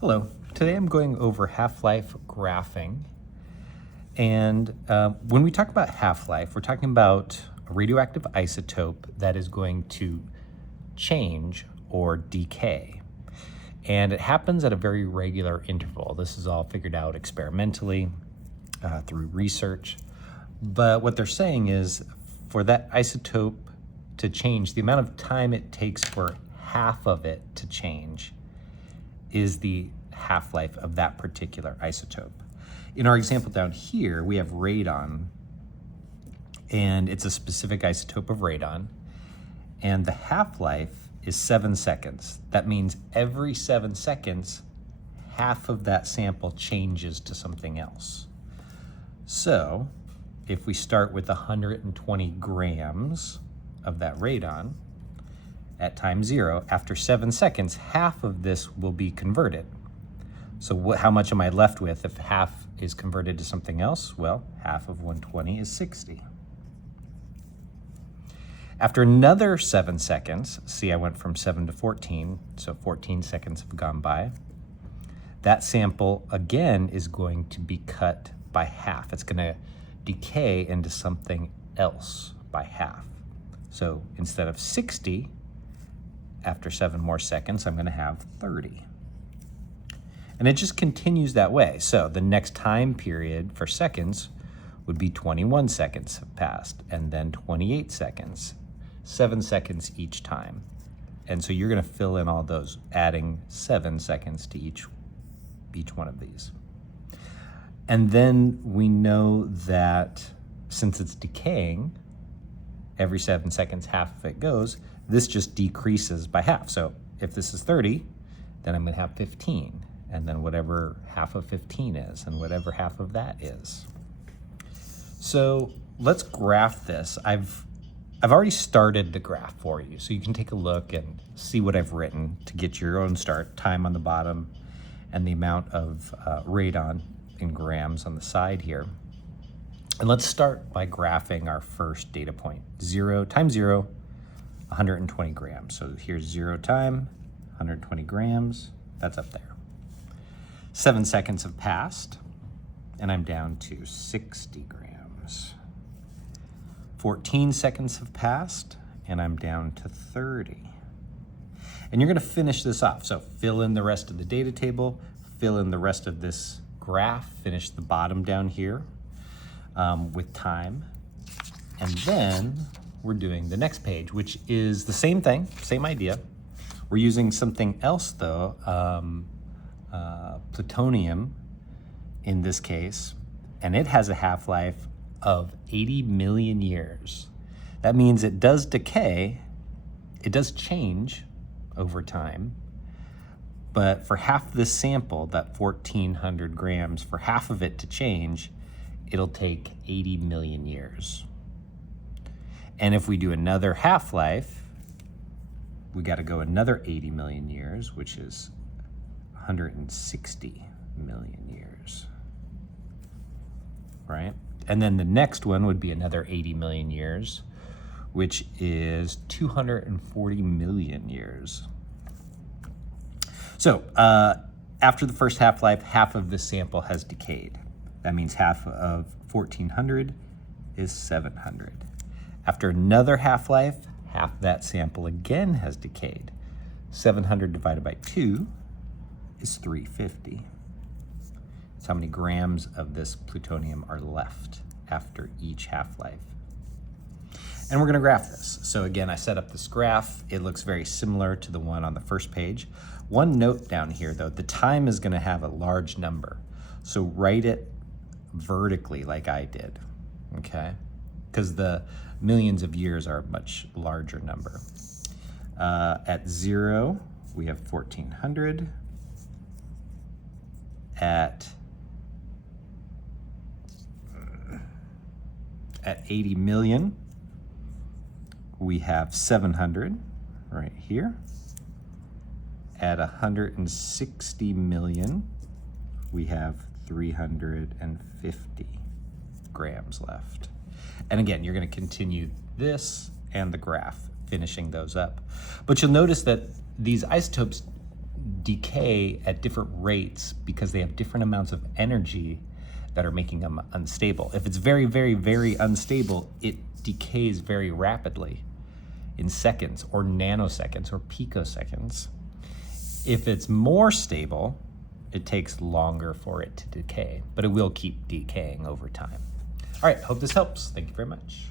Hello, today I'm going over half-life graphing. And when we talk about half-life, we're talking about a radioactive isotope that is going to change or decay. And it happens at a very regular interval. This is all figured out experimentally through research. But what they're saying is for that isotope to change, the amount of time it takes for half of it to change is the half-life of that particular isotope. In our example down here, we have radon, and it's a specific isotope of radon, and the half-life is 7 seconds. That means every 7 seconds, half of that sample changes to something else. So if we start with 120 grams of that radon, at time 0, after 7 seconds, half of this will be converted. So how much am I left with if half is converted to something else? Well, half of 120 is 60. After another 7 seconds, see I went from 7 to 14, so 14 seconds have gone by. That sample, again, is going to be cut by half. It's gonna decay into something else by half. So instead of 60, after 7 more seconds, I'm gonna have 30. And it just continues that way. So the next time period for seconds would be 21 seconds have passed, and then 28 seconds, 7 seconds each time. And so you're gonna fill in all those, adding 7 seconds to each one of these. And then we know that since it's decaying, every 7 seconds, half of it goes, this just decreases by half. So if this is 30, then I'm gonna have 15, and then whatever half of 15 is, and whatever half of that is. So let's graph this. I've already started the graph for you, so you can take a look and see what I've written to get your own start, time on the bottom, and the amount of radon in grams on the side here. And let's start by graphing our first data point. 0 times 0, 120 grams. So here's 0 time, 120 grams, that's up there. 7 seconds have passed, and I'm down to 60 grams. 14 seconds have passed, and I'm down to 30. And you're gonna finish this off. So fill in the rest of the data table, fill in the rest of this graph, finish the bottom down here with time. And then we're doing the next page, which is the same thing, same idea. We're using something else though, plutonium in this case, and it has a half-life of 80 million years. That means it does decay, it does change over time, but for half this sample, that 1,400 grams, for half of it to change, it'll take 80 million years. And if we do another half-life, we got to go another 80 million years, which is 160 million years, right? And then the next one would be another 80 million years, which is 240 million years. So after the first half-life, half of this sample has decayed. That means half of 1,400 is 700. After another half-life, half that sample again has decayed. 700 divided by 2 is 350. That's how many grams of this plutonium are left after each half-life. And we're gonna graph this. So again, I set up this graph. It looks very similar to the one on the first page. One note down here though, the time is gonna have a large number. So write it vertically like I did, okay? Because the millions of years are a much larger number. At 0, we have 1,400. At 80 million, we have 700 right here. At 160 million, we have 350 grams left. And again, you're going to continue this and the graph, finishing those up. But you'll notice that these isotopes decay at different rates because they have different amounts of energy that are making them unstable. If it's very, very, very unstable, it decays very rapidly in seconds or nanoseconds or picoseconds. If it's more stable, it takes longer for it to decay, but it will keep decaying over time. All right, hope this helps. Thank you very much.